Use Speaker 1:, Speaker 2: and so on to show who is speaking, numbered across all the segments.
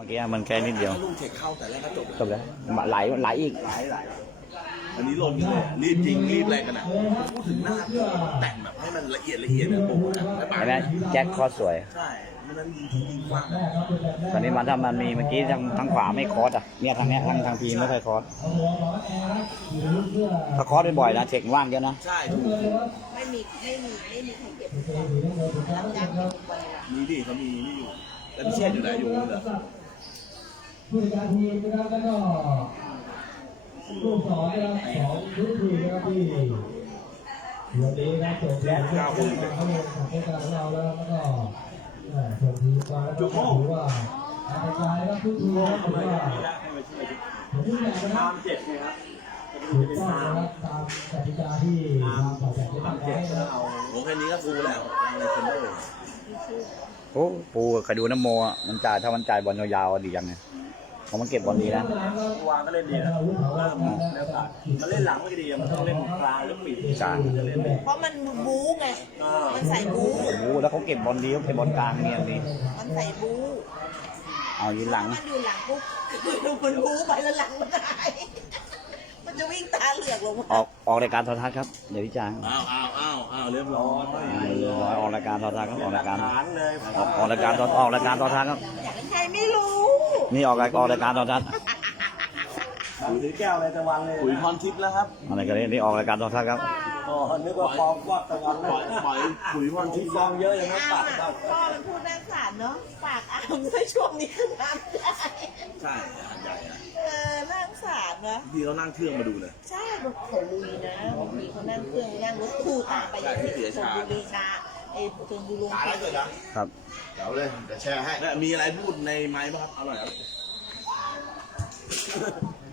Speaker 1: เมื่อกี้มันแค่นิดเดียว
Speaker 2: ถ้าลูกเทคเข้าแต่แรกก็จบ
Speaker 1: จบแล้วไหลไหลอีก
Speaker 2: หลายหลายอันนี้ลนเลยรีบจริงรีบแรงกันนะพูดถึงหน้าแต่งแบบให้มันละเอียดละเอียดนะโปรโมทนะไม่ปา
Speaker 1: เห็นไหมแจ็คคอสวย
Speaker 2: ใช่ไม่นั้นยิงทิ้งยิงกว้างนะ
Speaker 1: ตอนนี้มันถ้ามันมีเมื่อกี้ทางทางขวาไม่คอสอะเนี่ยทางเนี้ยทางทางพีไม่ค่อยคอสถ้าคอสบ่อยๆนะเทคว่างเยอะนะ
Speaker 2: ใช่ถูก
Speaker 3: ไม่มีไม่มีไม่มีใครเก็บรับจ้างเก็บไปละ
Speaker 2: มีดิเขามีนี่อยู่แล้วพิเชษอยู่ไหนอยู่นู่นเหรอ
Speaker 4: ผู้จัดการทีมนะครับแล้วก็ลูกศรนะครับสองทุกทีมนะครับที่วันนี้นะจบแล้วก็เขาลงของโครงการของเราแล้วแล้วก็เอ่อส่งทีมมาแล้วก็ถือว่าทางการนะครับทุกทีมนะถือว่าผมที่ใหญ่นะครับ
Speaker 2: เจ็บไงครับ
Speaker 4: ถูกต้องนะครับตามกติกาที่ทางฝ่ายจัดได้ตั้งไว้นะครับ
Speaker 2: โอ้แค่นี้ก็ฟูแล้วอะไรเซนเดอร์
Speaker 1: โอ้ปูใครดูน้ำโมมันจ่ายถ้ามันจ่ายบอลยาวๆดีจังไง เพราะมันเก็บบอลดีนะ
Speaker 2: วางก็เล่นดีนะมันเล่นหลังไม่ดีมันต้องเล่นกลางหรือปีก
Speaker 1: กลาง
Speaker 2: จะเล่น
Speaker 3: เพราะมันบู๊ไง มันใส่บู๊
Speaker 1: โอ้โหแล้วเขาเก็บบอลดีเขาเก็บบอลกลางเนี่ยดี
Speaker 3: มันใส่บู๊
Speaker 1: เอายืนหลัง
Speaker 3: มันอยู่หลังปุ๊บมันบู๊ไปแล้วหลังมันหายมันจะวิ่งตาเหลือกลงมา
Speaker 1: ออกออกรายการโทรทัศน์ครับ เดี๋ยวพี่จาง
Speaker 2: อ้าวอ้าวอ้าวอ้าวเรียบร้อย
Speaker 1: เรียบร้อยออกรายการโทรทัศน์ครับออกรายการ
Speaker 2: ฐานเลย
Speaker 1: ออกออกรายการโทรออกรายการโทรทัศน์ครับ
Speaker 3: ใครไม่รู้
Speaker 1: นี่ออกรายออกรายการโทรทัศน์
Speaker 2: ปุ๋ยถือแก้วอะไรตะวันเลยปุ๋ยพรทิพย์แล้วครับ
Speaker 1: อะไรกันเนี่ยนี่ออกรายการโทรทัศน์ครับ
Speaker 2: อ๋อนึกว่าฟองว่าตะวันปล่อยปล่อยปุ๋ยพรทิพย์ฟองเยอะอย่างนั้น
Speaker 3: อ้า
Speaker 2: ปั
Speaker 3: ว
Speaker 2: ด
Speaker 3: อะพ่อมันพูดน่าสารเนาะปากอ้าวด้วยช่วงนี้คือน้ำได้
Speaker 2: ใช่อาหารใหญ่อะ
Speaker 3: เออน่าสงสารนะ
Speaker 2: ที่เขานั่งเครื่องมาดูเลย
Speaker 3: ใช่บางเขาลุยนะบางทีเขานั่งเครื่องนั่งรถคู่ตามไปอย่างที่ชลบุรีชา ไอ้ชลบุรีลงไป
Speaker 1: ครับ
Speaker 5: เดี๋ยวเลยเดี๋ยวแชร์ให้
Speaker 2: เนี่ยมีอะไรพูดในไม้บ้างครับเอาหน่อยครับ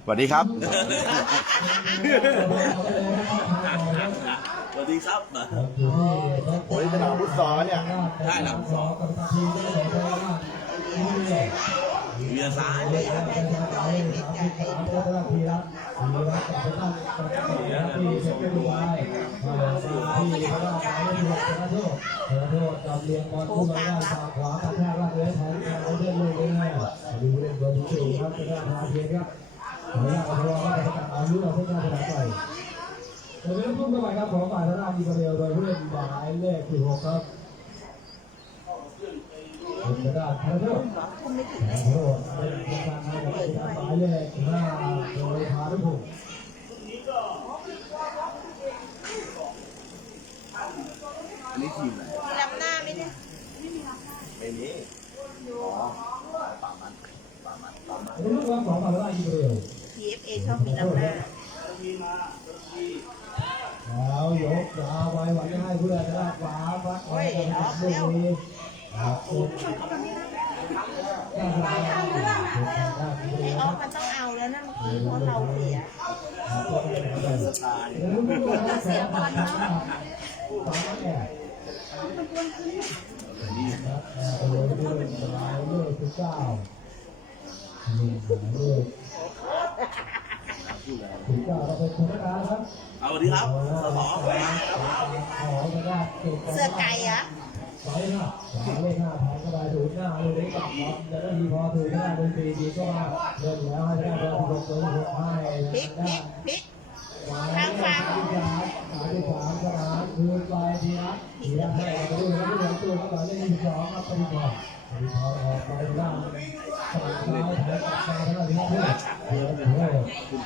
Speaker 5: สวัสดีครับ
Speaker 2: สวัสดีครับ
Speaker 5: โอ้ยสนามฟุตซอลเนี่ย
Speaker 2: ใช่หลังสอง
Speaker 4: กับทีมได้เลยนะครับว่าที่เนี่ย
Speaker 2: เวียซ้าย
Speaker 4: สามสิบสามแล้วก็ทีละทีละจะต้องที่เซ็ตไปดูไว้ที่เขาว่าการเล่ นหลักชนะโทษชนะโทษจำเรียงบอลขึ้นมาด้านฝั่งขวากระแทกล่างเลยแทงแทงเล่นลูกนี้ให้ดูเล่นบอลสี่ครับจะได้ทางเพียงครับขออนุญาตเอาตัวว่าจะตัดอายุเราเพื่อการชนะไปเดี๋ยวเริ่มต้นกันใหม่ครับของฝ่ายธนาดีกว่าเดียวโดยผู้เล่นหมายเลขที่หกครับ เป็นกระดาษชนะโทษ
Speaker 3: คุณไม่ถึง
Speaker 4: ขอโทษเป็นการทำกับเป็นการหมายเลขห้าโดยพานุพงศ์
Speaker 2: อันนี้ทีมไหน
Speaker 3: มีลำหน้าไมเนี่ย
Speaker 2: ไม่มี
Speaker 4: เป็นลูกรับของมาแล้วอีกเดียว
Speaker 3: TFA ชอบมีลำหน้า
Speaker 4: แล้วยกยาวไว้ไว้ให้เพื่อนได้ขวาฟัดไว้กับลูกนี้ ครับคุณ
Speaker 3: ไอ้ออฟมันต้องเอาแล้วนะเมื่อกี้เพราะเราเสีย
Speaker 4: เสียบอลเนาะนี่ครับโอ้ย เรื่องหมายเลขสิบเก้านี่หมายเลขสิบเก้าเราเป็นธรรมดาครับ
Speaker 2: เอาสวัสดีครับสส
Speaker 3: เสื้อไก่อะ
Speaker 4: ไปหน้าสามเลขหน้าแทงก็ได้ถูกหน้าลูกนี้กลับครับจะได้ดีพอถูกหน้าดนตรีดีก็ว่าเดินแล้วให้ได้เดินลงเลยหกให้
Speaker 3: พลิกพลิกพลิก
Speaker 4: ทางฝั่งสามที่สามสนามคืนไปทีละทีละให้ไปดูนะที่หลังตัวก็หลังเลขที่สองครับไปดีพอไปดีพอออกไปล่าง ฝั่งซ้ายแทงกับซ้ายเท่านั้นเพื่อนเดี๋ยวเดี๋ย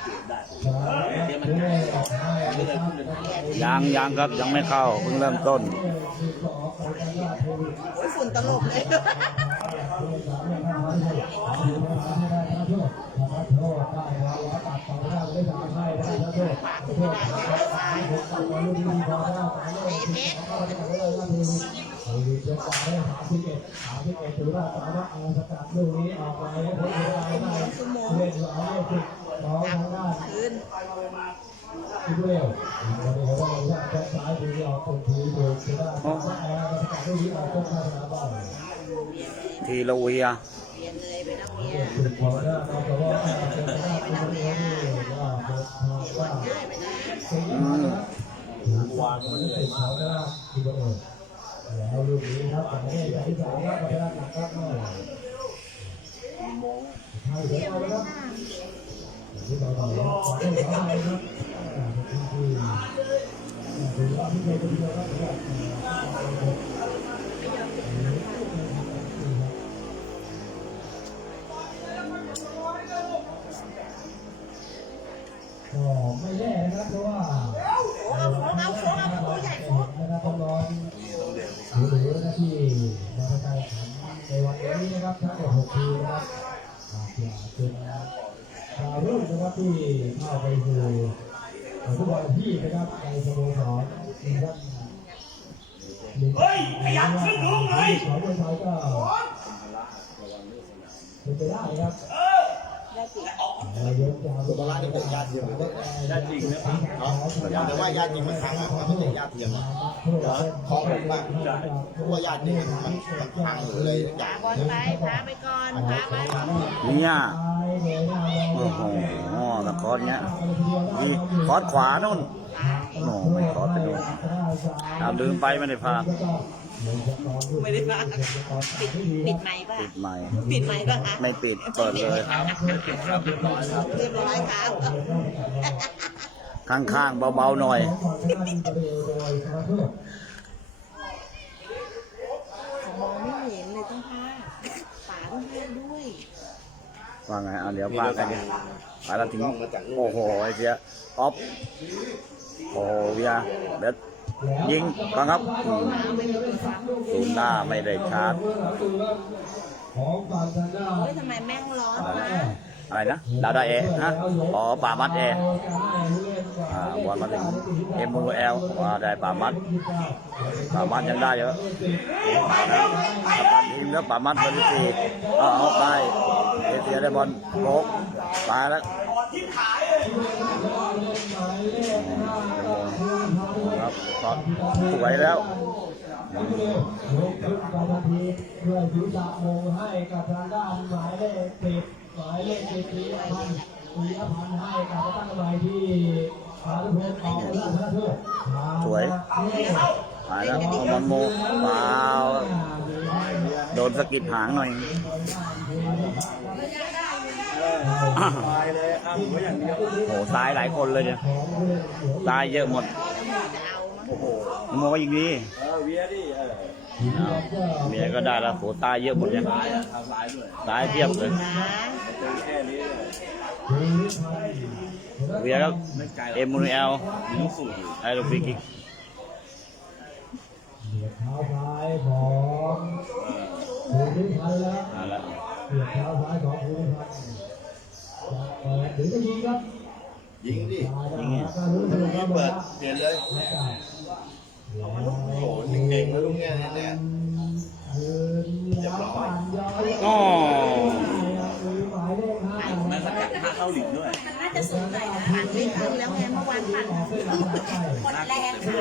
Speaker 4: ว
Speaker 2: คุณเปลี่ยนได้
Speaker 4: สามเดี๋ยวให้
Speaker 1: ยังยังครับยังไม่เข้าเพิ่งเริ่มต้น
Speaker 3: โอ้ยฝุ่นตลบเลยคืน
Speaker 4: ที่เร็ววันนี้เราต้องว่าแบ็คซ้ายดูที่ออกตรงทีดูคือได้แอร์สกัดลูกนี้ออกต้นข้าวสนามบอล
Speaker 1: ทีละเวีย
Speaker 4: ถึงบอกได้ครับว่าเป็นไปได้เป็นเองว่าเป็นทางว่าสิ่งที่มันนะวางมันเหนื่อยมากนะที่บอก แล้วลูกนี้ครับแต่ไม่ได้ที่สามครับประธานหนักครับให้เดี๋ยวเอาเลยครับที่เราต่อยครับขอให้เขาได้ครับที่ถือว่าพี่เจเป็นเดียวครับก็ไม่แน่นะครับเพราะว่า นไปได้ครับ
Speaker 3: ได้สิ
Speaker 5: สุภาพนี่เป็นญาติเทียมญาติจริงนะครับแต่ว่าญาติจริงมันค้างอะมันไม่ใช่ญาติเทียมอะขอผมบ้างเพราะว่าญาติจริงมันมันค้างเลยอ
Speaker 3: พา
Speaker 5: ย่าง
Speaker 3: บอลไปพาไปก่อนพาไป
Speaker 1: เนี่ยโอ้โหตะคอนเนี้ยนี่คอร์สขวานู่น โน่ไม่คอร์สไปนู่นตามลืมไปไม่ได้พา
Speaker 3: ไม่ได้พาปิดปิดไมค์ป่ะ
Speaker 1: ปิดใหม่
Speaker 3: ปิดไมค์ป่ะคะ
Speaker 1: ไม่ปิดเปิดเลย
Speaker 3: เรียบร้อยครับ
Speaker 1: ข้างๆเบาๆหน่อย
Speaker 3: ผมมองไม่เห็นเลยต้องพาป๋าต้องพาด้วย
Speaker 1: ว่าไงเอาเดี๋ยวพากันดิพาเราถึงโอ้โหไอ้เสียออฟ โอ้โหเวียเด็ดยิงฟังครับอืมศูนย์หน้าไม่ได้ชาร์จ
Speaker 4: ของฝั่งทางด้าน
Speaker 3: เฮ้ยทำไมแม่งร้อนนะ
Speaker 1: อะไรนะดาวดาเอฮะอ๋อป่ามัดเออ่าบอลมาถึงเอ็มเอลว่าได้ป่ามัดป่ามัดยังได้เยอะเอานะกัปตันทีมแล้วป่ามัดเบอร์ที่สี่เอาเอาไปเอเชียได้บอลโคกตายแล้ว ครับตอนสวยแล้ว
Speaker 4: ยกขึ้นไปทันทีด้วยศีรษะโมงให้กับทางด้านหมายเลขสิบหมายเลขสิบปีพันปีพันให้กับตั้งใหม่ที่พาทุกคนออกด้านพระเพื่อ
Speaker 1: สวยตายแล้วบอลโมฟาวโดนสะกิดหางหน่อย โอ้โหตายหลายคนเลยเนี่ยตายเยอะหมด
Speaker 3: จะเอามั้ง
Speaker 1: โมก็ยิงดีเมียก็ได้แล้วโหตายเยอะหมดเนี่ยตายเทียบเลย
Speaker 3: นะ
Speaker 1: เวียก็เอ็มมูนเอลไอ้ลูกฟรีคิก
Speaker 4: เหยียบเท้าซ้ายของภูมิพันธ์แล้ว
Speaker 1: เอาละ
Speaker 4: เหยียบเท้าซ้ายของภูมิพันธ์จะเปิดหรือจะยิงครับ
Speaker 5: ยิงดิ
Speaker 4: ยิงก็รู้สึกว่า
Speaker 5: เปิ
Speaker 4: เปิ
Speaker 5: ด
Speaker 4: ด
Speaker 5: เปลี่ยนเลยโอ้โหเก่งๆแล้วลูกเนี่ยเนี่ย
Speaker 4: เรียบร้อย
Speaker 1: อ๋อ
Speaker 4: หมายเลขห้า
Speaker 2: แม่สกัดห้าเข้าหลิงด้วย
Speaker 3: น่าจะสูงหน่อยนะปั่นไม่ขึ้นแล้วไงเมื่อวานปั่นหมดแรงค่ะ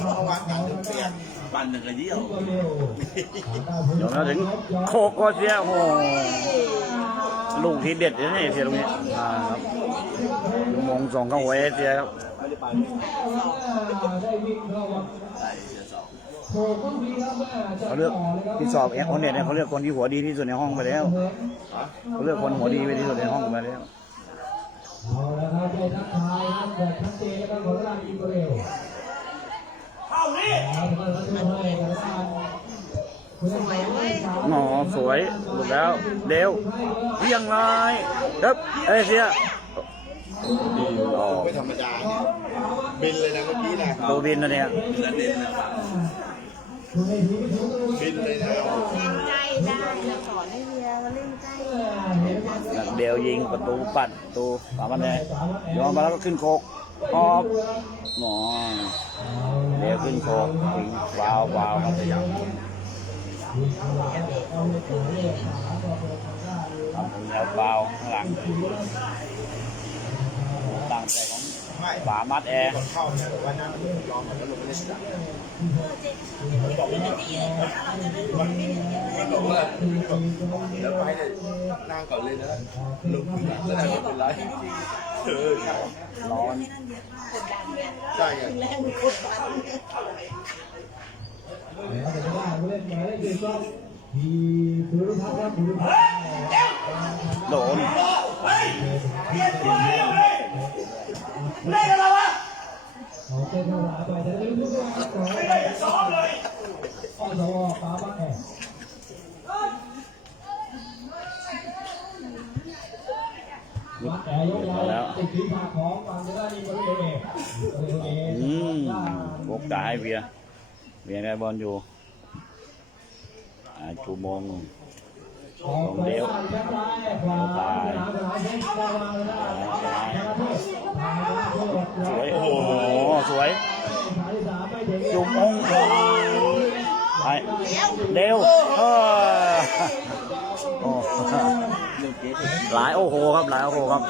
Speaker 5: เพราะว่าการเปลี่ยน
Speaker 2: ปั่นหนึ่งกระเยี่ยว
Speaker 1: เดี๋ยวมาถึงโคโกเซียโอ้โหลูกที่เด็ดเลยนี่เสียตรงนี้อ่าครับมงส่งเข้าหัวเอเชียครับ
Speaker 4: ได้วิ่งเข้ามา
Speaker 2: ใส่เสียสอง
Speaker 4: โผล่ก็มีครับว่าจะ
Speaker 1: เขาเลือกที่สอบเอ็กคนเน็ตเนี่ยเขาเลือกคนที่หัวดีที่สุดในห้องไปแล้วเขาเลือกคนหัวดีไปที่สุดในห้องไปแล้ว
Speaker 4: เอาละครับได้ทักทายครับแบบชัดเจนแล้วก็ขอรับอินเร็วเข้านี่เอาละครับให้กับทางคุณสมัยเว้ย
Speaker 1: อ๋อสวยหลุดแล้วเร็วเรียงไงเด็บเอเชียอ๋อ
Speaker 5: ไม่ธรรมดาเนี่ยบินเลยนะเมื่อกี้นะ
Speaker 1: ตัวบินนะเนี่ย
Speaker 2: กระเด็นนะฝั่ง
Speaker 4: คุณให้ทีมทุกคน
Speaker 5: บินเลยนะ
Speaker 3: เล่นใกล้ได้เราสอนให้เรียมาเล่นใกล้
Speaker 4: เห็นไหม
Speaker 1: นักเดียวยิงประตูปัดประตูสามพันเลยยอมมาแล้วก็ขึ้นโคกออกหมอเดียวขึ้นโคกยิงวาววาวครับยังทำแล้วเบาข้างหลังตั้งใจของ ฝามัดแอร์
Speaker 5: ก่อนเข้าเนี่ยแต่ว่านั่งรอมันแล้วลงไม่ได้สั่งมันบอกว่าแล้วไปเนี่ยนั่งก่อนเลยนะลุกขึ้นแล้วได้ไม่เป็นไรเออ
Speaker 1: ร้อน
Speaker 5: ใช่ไง
Speaker 3: แรงกดดัน
Speaker 4: แล้วแต่ว่าเล่นมาเล่นดีก็ทีสุรพัฒน์ครับสุรพัฒน์
Speaker 1: โดน
Speaker 4: ขอเป็นภาษาไปจะได้รู้ว่าของไม่ได้ซ้อมเลยอสวปาบ้านแอบวัดแอร์ยกเราติดทีมผักของฝั่งจะได้บริเวณบริเวณ
Speaker 1: อืมบกตายเวียเวียได้บอลอยู่อ่าจูมง
Speaker 4: ลงเร็วตายสว
Speaker 1: ยโอ้โหสวย
Speaker 4: จุ่มอง
Speaker 1: ค์ไปเร็วเออหลายโอ้โหครับหลายโอ้โหครับ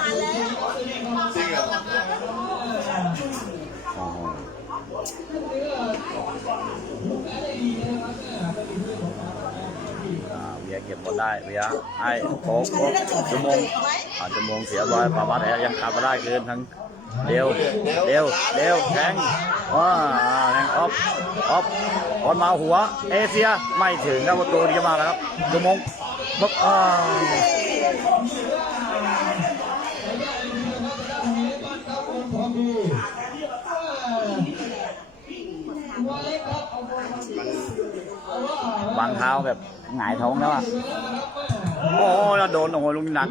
Speaker 1: เวียเก็บบอลได้เวียให้โค้งโค้งจุมงอาจจะมงเสียบอลปามาแอยังขับมาได้คืนทั้งเร็วเร็วเร็วแทงว้าแทงออฟออฟบอลมาหัว เอเชียไม่ถึงครับประตูดีมาแล้วครับจุมงปึ๊บอ่าวางเท้าแบบ หงายท้องแล้วอะ โอ้โหแล้วโดนโอ้ลุงหนัก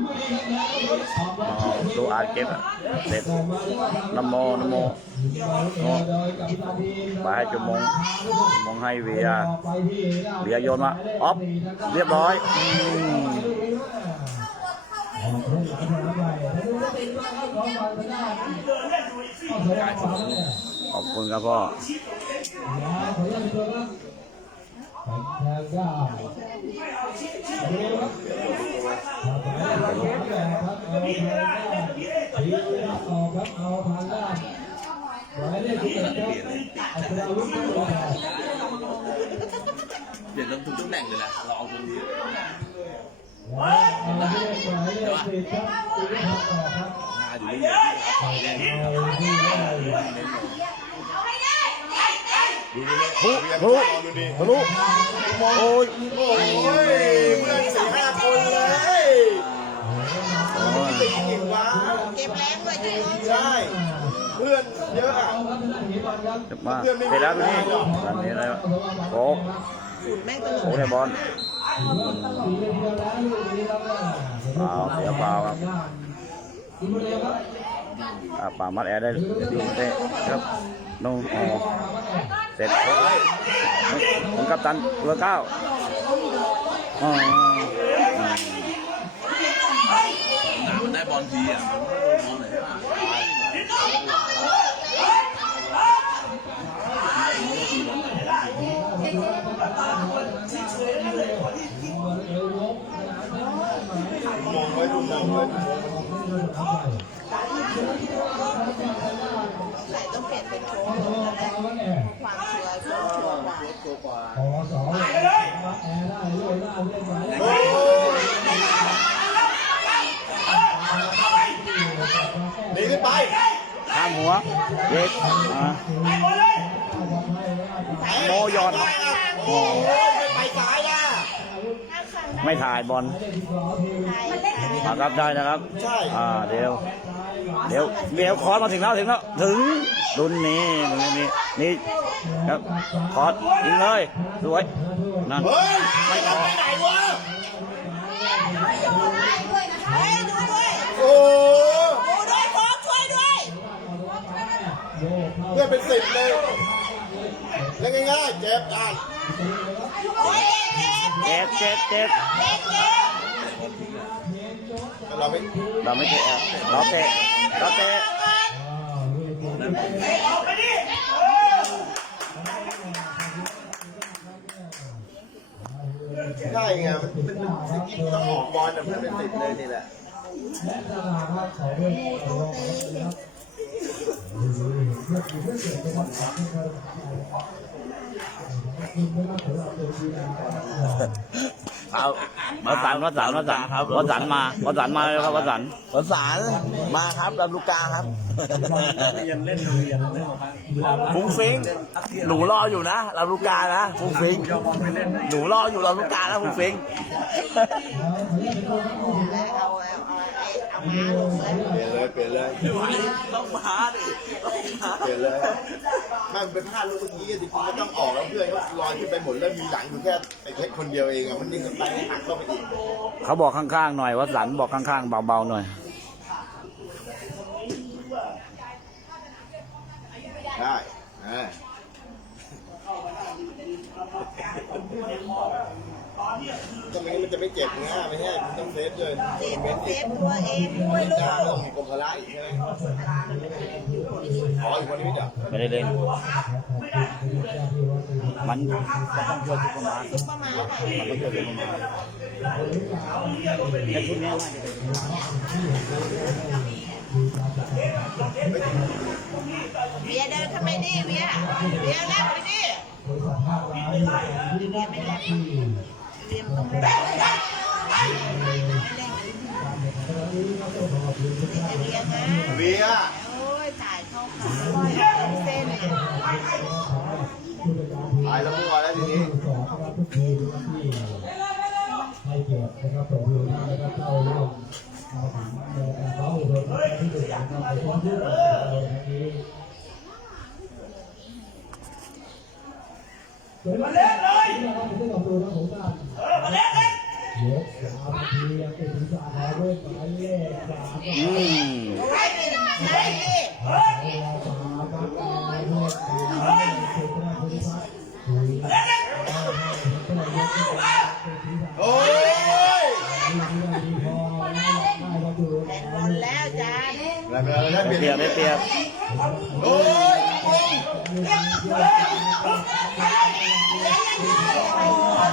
Speaker 1: อ๋อตัวอาร์เก็บอะเสร็จนโมนโมโมไปให้จมงมงให้เวียเวียโยนมาออฟเรียบร้อยขอบคุณครับพ่อ
Speaker 4: ทางด้านเร็วครับเอาทางด้ ด้านหมายเลขสิบเอ็ดครับอัศราวุฒิไม่ออก
Speaker 2: เดี๋ยทุกตำแหลยนะเราเอาตรงนี้
Speaker 4: เอาเลขหมายเลขสิบครับสุรพัฒน์ออกครับ
Speaker 2: งานอยู่นี่เลยที่ครับ
Speaker 4: เอาที่ได้
Speaker 1: ทุทุโอ้ย
Speaker 5: โอ้ยเพื่อนสี่ห้าคนเลย
Speaker 1: โอ้ย
Speaker 5: เก่งวะ
Speaker 3: เก็บแรงด้วยจุ๊บ
Speaker 5: ใช่เพื่อนเยอะอะ
Speaker 1: จะมาเสร็จแล้วดูนี่ตอนนี้แล้วโค้ก
Speaker 3: ฝุ่นแม่งตล
Speaker 1: โค้
Speaker 3: ก
Speaker 1: กในบอลเปล่าเสียเปล่าครับอ่า ป่ามัดแอร์ได้ดีเตะครับน้องอ๋อเสร็จผมกัปตันเบอร์เก้าอ๋อมั
Speaker 2: นได้บอลทีอะมองไหนอะ
Speaker 5: มองไว้ดูมองไว้
Speaker 3: ใส่ต้องเปลี่ยนเป็นโชว์ความสวยความชัว ร์กว่า
Speaker 4: ขอสองแอร์ได้เรื่อยได้เรื่อยไป
Speaker 5: โอ้หนีขึ้นไป
Speaker 1: ข้ามหัวเด็กอ่าโมยอน
Speaker 5: โอ้ยไม่ไปซ้ายอะ
Speaker 1: ไม่ถ่ายบอล
Speaker 3: ไทย
Speaker 1: มาครับได้นะครับ
Speaker 5: ใช่
Speaker 1: อ่าเดี๋ยว เดี๋ยวเดี๋ยวคอร์สมาถึงแล้วถึงแล้วถึงรุ่นนี้รุ่นนี้นี่ครับคอร์สยิงเลยสวยนั่น
Speaker 5: เฮ้ยไปกันไปไหนวะ
Speaker 3: เฮ้ยดูด้วย
Speaker 5: โอ้
Speaker 3: ดูด้วยโค้ชช่วยด้วย
Speaker 5: เพื่อนเป็นสิบเลยเล่นง่ายๆเจ็บอ่าน
Speaker 3: โอ้ยเจ็บ
Speaker 1: เจ็บเจ็บเจ็บ
Speaker 3: เจ็บเจ็บ
Speaker 5: เราไม่
Speaker 1: เราไม่เตะเราเตะเราเตะ
Speaker 5: ใช่ไงมันเป็นสกิปต้องออกบอลแต่เพื่อนเป็นสิบเลยนี่แหละ
Speaker 4: ครับขอเรื่องขอรองครับเพื่อเพื่อเกิดเป็นความสำคัญคุณไม่ต้องถือเอาเป็นทีม
Speaker 1: เอาวสันต์วสันต์วสันต์วสันต์มาวสันต์มาแล้วครับวสันต์
Speaker 5: ภาษามาครับลำลูกกาครับ
Speaker 2: ฟุ้งฟิ้งหนูรออยู่นะลำลูกกานะฟุ้งฟิ้งหนูรออยู่ลำลูกกานะฟุ้งฟิ้ง
Speaker 3: แล้วเอาเอาเอาเอาม้าลงเลย
Speaker 5: เปลี่ยนเลยเปลี่ยนเลย
Speaker 2: ต้องมาดิต้องมา
Speaker 5: เปลี่ยนเลยแม่งเป็นพลาดลูกเมื่อกี้จริงๆก็ต้องออกแล้วเพื่อนเขาลอยขึ้นไปหมดแล้วมีหลังอยู่แค่ไอ้เล็กคนเดียวเองอะมันยิ่งไปหักเข้าไปอีก
Speaker 1: เขาบอกข้างๆหน่อยวสันต์บอกข้างๆเบาๆหน่อย
Speaker 5: ได้อ่าก็ไม่งั้นมัน จะไม่เจ็บนะไม่ใช่มันต้องเซฟเลย
Speaker 3: เซฟเซฟตัวเองด้วยลูก
Speaker 5: จ้าต้องมีกรมพละอีกใช่ไหมอ๋ออีกคนนี้ไม่จับ
Speaker 1: ไม่ได้เล่นมันก็ต้องช่วยทุกประมาณ
Speaker 3: ซุปเปอร์มาร์ท
Speaker 1: มันต้องช่วยทุกประมาณในชุดนี้น่าจะเป็น
Speaker 3: เวียเดินทำไมดิเวียเวียแลกไปดิเวียไม่แลก เวียมันต้องแลกไม่แลกเวียนะ
Speaker 5: เวีย
Speaker 3: โอ้ยถ่ายเข้าของเส้น
Speaker 5: ตายแล้วมั่วแล้วทีนี้
Speaker 4: สองนะครับทุกทีทุกที่ให้เกียรตินะครับผมดูนะครับเข้าร่วมมาถึงเขาอุดมที่สุดนะครับไปทุกที่เราในนี้สวยมาเล่นะผมได้ขอบคุณนะผมท่านเออมาเล่นเลย ยกสามนาทียังติดถึงสามร้อยเว้ยหมายเลขสาม
Speaker 1: อืม
Speaker 3: โอ้ยไม่ได้ดิ
Speaker 5: โอ้ย
Speaker 3: แบ่งบอลแล้วจ้า
Speaker 5: แล้วแล้วแล้ว
Speaker 1: ไม่
Speaker 5: เปลี่ยน
Speaker 1: เปรียบไม่เปรียบ
Speaker 5: โอ้ย
Speaker 3: โอ้ย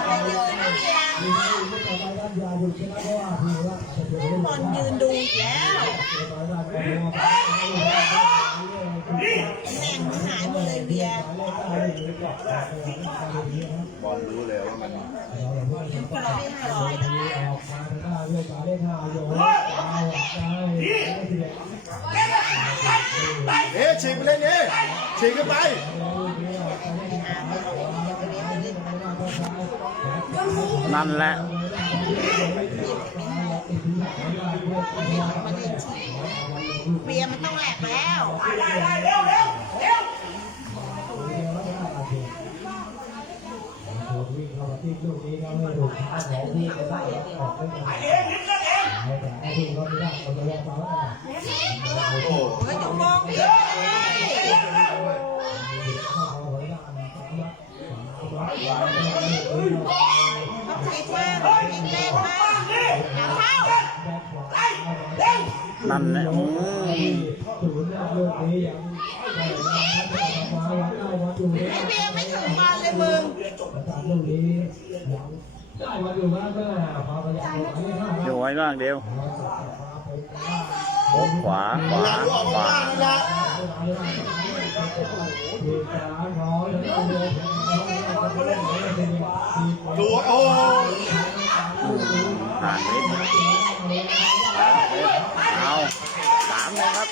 Speaker 3: ไปยืนนะเวียบอลยืนดูอีกแล้วแม่งหายหมดเลยเวีย
Speaker 5: บอลรู้เลยว่ามัน
Speaker 3: คนละไม่หายร้อยนะ
Speaker 5: เอ๊ะฉีกไปเลยเนี่ยฉีกขึ้นไป
Speaker 1: นั่นแหละ
Speaker 3: เวียมันต้องแหลกแล้ว
Speaker 4: วิ่งเข้ามาที่ลูกนี้ก็ไม่ถูกท้าของที่จะได้ออกได้ไงแต่ไอ้ที่เขาไม่ได้เขาจะแยกมาแล้ว
Speaker 5: โอ้
Speaker 3: เฮ้ยจะมองพี่ต้องใส่กว้างยิ
Speaker 1: นั่นแหละอืม
Speaker 4: ศูนย์เรื่องนี้ยังไม่ได้มาได้มาอยู่
Speaker 3: ไอเวียไม่ถึงบอลเลยมึง
Speaker 4: สามลูกนี้ยังได้มาอยู่บ้านก็พาไปยังไม่ได้
Speaker 1: อยู่ไว้บ้างเดียวโอ้ขวาขวา
Speaker 5: หลังออก
Speaker 1: ขวา
Speaker 5: มานี่นะตัวโอ้
Speaker 1: ห่างนิดเอาสามเลยครับ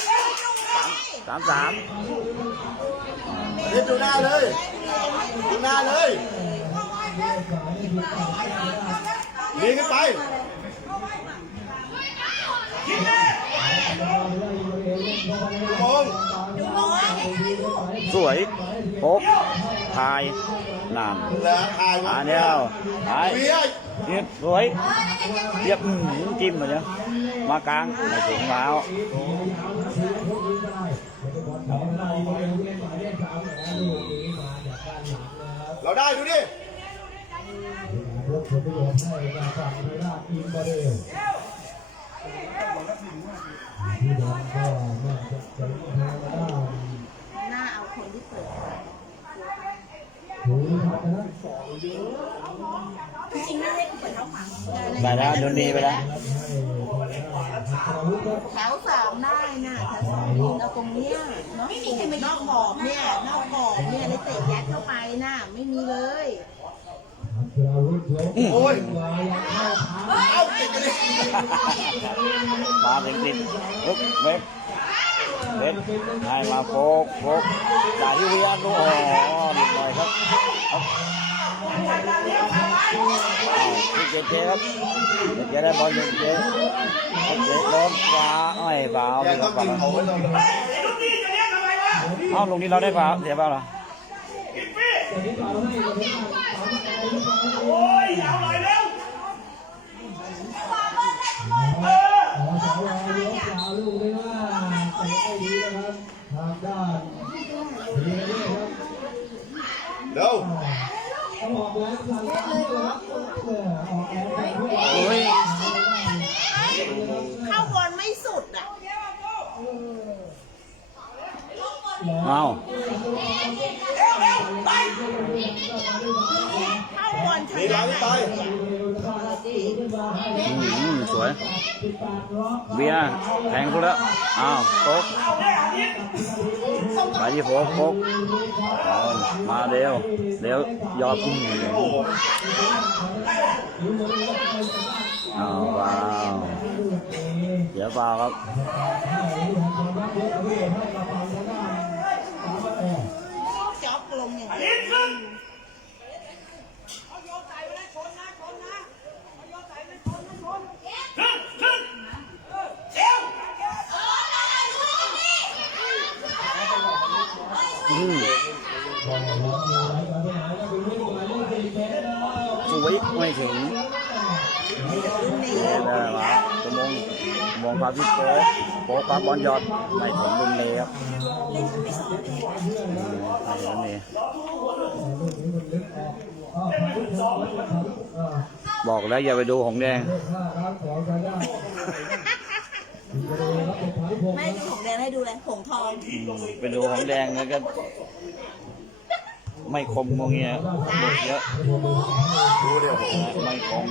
Speaker 1: สามสาม
Speaker 5: เล่นดูหน้าเลยดูหน้าเลยยิงขึ้นไปมอง
Speaker 1: สวยโป๊กทายนาน
Speaker 5: แล้วทาย
Speaker 1: อ่าเดียวทาย
Speaker 5: เวีย
Speaker 1: นี่สวยเรียบอื้อหือจิ้มมาเนี่ยมากลางไม่ถึงแล้ว
Speaker 5: เราได้ดูดิ
Speaker 4: ยกผลประโยชน์ให้กับฝั่งเวลาทีมบอลเดลที่โดนก็น่าจะเจ๋งทางด้าน
Speaker 3: หน้าเอาคนที่เปิด
Speaker 4: ถูพัฒนะ
Speaker 3: จริงๆน่าให้กูเปิดเท้าขวา
Speaker 1: ไปแล้วโดนดีไปแล้ว
Speaker 3: แถวสามได้น่ะแถวสามยิงเอาตรงเนี้ยเนาะนอกกรอบเนี่ยนอกกรอบเนี่ยเลยเตะยัดเข้าไปน่ะไม่มีเลย
Speaker 4: ต
Speaker 5: โอ้ย
Speaker 4: มาติดติดปึ๊บเว็บ เว็บให้มาโฟกโฟกด่าที่เวียนดูอ๋อนิดหน่อยครับครับอ้าวพี่เจเจครับเจเจได้บอลเจเจเจเจโดนฟ้าไอ้ฟ้า
Speaker 5: แก
Speaker 4: ไม่
Speaker 5: ต้
Speaker 4: ต้
Speaker 5: อ
Speaker 4: งฟ้าน
Speaker 5: เขาไว้เลย
Speaker 4: เอ้าลงนี้เราได้ฟ้าเสียฟ้าเหรอ
Speaker 1: ขอสาวรอยกยาวลูกไม่ว่าแต่ไม่ดีนะครับทางด้านเฮียนี่ครับ
Speaker 5: เดี๋ยว
Speaker 1: ต้องออกแรงทางด้านนี้ครับเออออกแรงทางด้านนี้
Speaker 4: โอ้ย
Speaker 3: เข้าบนไม่สุดอะ
Speaker 4: เอ้า
Speaker 3: เข้าบนช
Speaker 5: มีหลั
Speaker 3: นะ
Speaker 5: งไป
Speaker 4: อืมสวย เบียร์แทงกูแล้วอ้าวโป๊กไปที่หัวโป๊กมาเร็วเร็วยอดพุ่งเอาเปล่าเดี๋ยวเปล่าครับ
Speaker 3: จ็อกลงอย่างนี้
Speaker 4: อืมสวยไม่ถึงเได้วะจะมอง มองความที่โป๊ะโป๊ะปั๊บบอลยอดไม่ถึงลุมเลยครับอืมไม่ถึงนี่บอกแล้วอย่าไปดูของแดง
Speaker 3: ไม่ดูของแดงให้ดูเลยผงทอง
Speaker 4: ไปดูของแดงแล้วก็ ไม่คมงงเงี้ยเยอะ
Speaker 5: ดูเดี๋ยวผม
Speaker 4: ไม่คม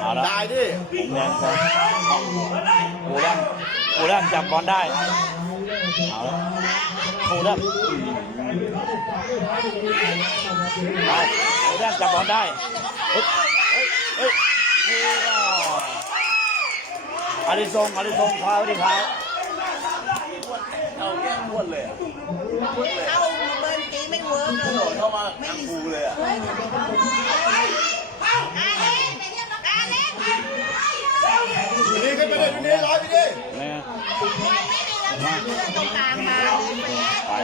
Speaker 4: เอาละ
Speaker 5: ได้ดิ
Speaker 4: ผมแดงไปปูด้านปูด้านจับบอลได้เอาละปูด้านเอาปูด้านจับบอลได้เฮ้ยเฮ้ยเฮ้ยอาริซงอาริซงพาไปดิพา
Speaker 2: เอาแก้มวนเลยอะ
Speaker 3: เข้ามาเบิร์นกี้ไม่เวิร์กเลย
Speaker 2: โดดเข้ามาทางกูเลยอะ
Speaker 3: อาเล่นไปเรียกน้องอาเล่น
Speaker 5: พี่นี่ขึ้นไปเลยพี่นี่ร้อยพี่นี่
Speaker 4: เนี่ย
Speaker 3: มันไม่มีแล้วนะเพื่อนตรงกลางมา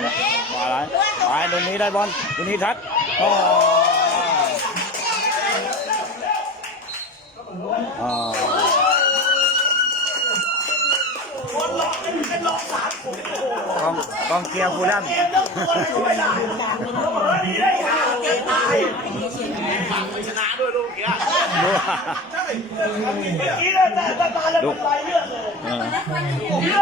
Speaker 3: เลยเฟส
Speaker 4: ไปแล้ว
Speaker 3: เฟส
Speaker 4: ไปแล้วไปตรงนี้ได้บอลตรงนี้ทัดโอ้อ่า กองเกียร์ฟูลัม
Speaker 2: ชนะด้